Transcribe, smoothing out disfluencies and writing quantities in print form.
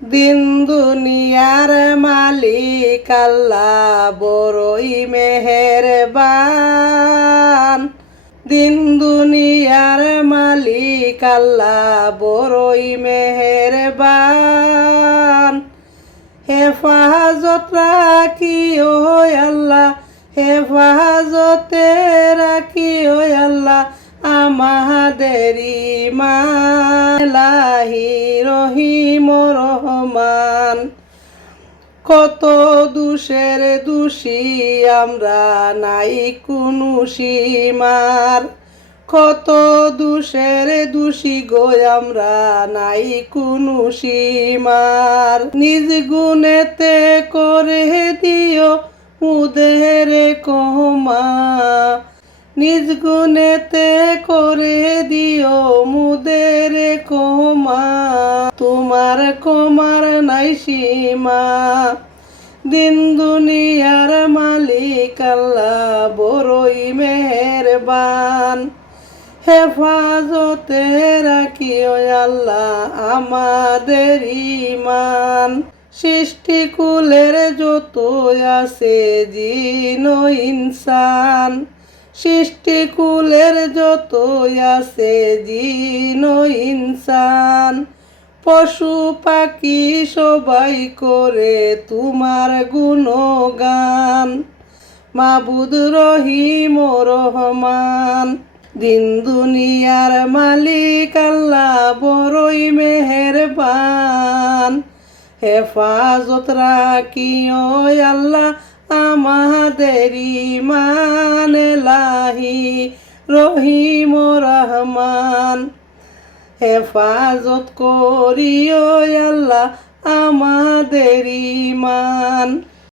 দিন দুনিয়ার মালিক আল্লাহ বড়ই মেহেরবান। দিন দুনিয়ার মালিক আল্লাহ বড়ই মেহেরবান। হেফাজত রাখিও আল্লাহ, হেফাজতে রাখিও আল্লাহ আমাদের ঈমান। ইলাহি রহিম রহমান। কত দোষের দোষী আমরা, নাই কোনো সীমার। কত দোষের দোষী গো আমরা, নাই কোনো সীমার। নিজ গুণেতে করে দিও মুদের ক্ষমা, নিজ গুণেতে করে দিও মুদের ক্ষমা। তোমার ক্ষমার নাই সীমা। দিন দুনিয়ার মালিক আল্লাহ বড়ই মেহেরবান। হেফাজতে রাখিও আল্লাহ আমাদের ঈমান। সৃষ্টিকুলের যত আছে জিন ও ইনসান, সৃষ্টিকুলের যত আছে জিন ও ইনসান। পশু পাখি সবাই করে তোমার গুণগান। মাবুদ রহিম রহমান। দিন দুনিয়ার মালিক আল্লাহ বড়ই মেহেরবান। হেফাজত রাখিও আল্লাহ আমাদের ঈমান। ইলাহি রহিম রহমান। হেফাজত করিও আল্লাহ আমাদের ঈমান।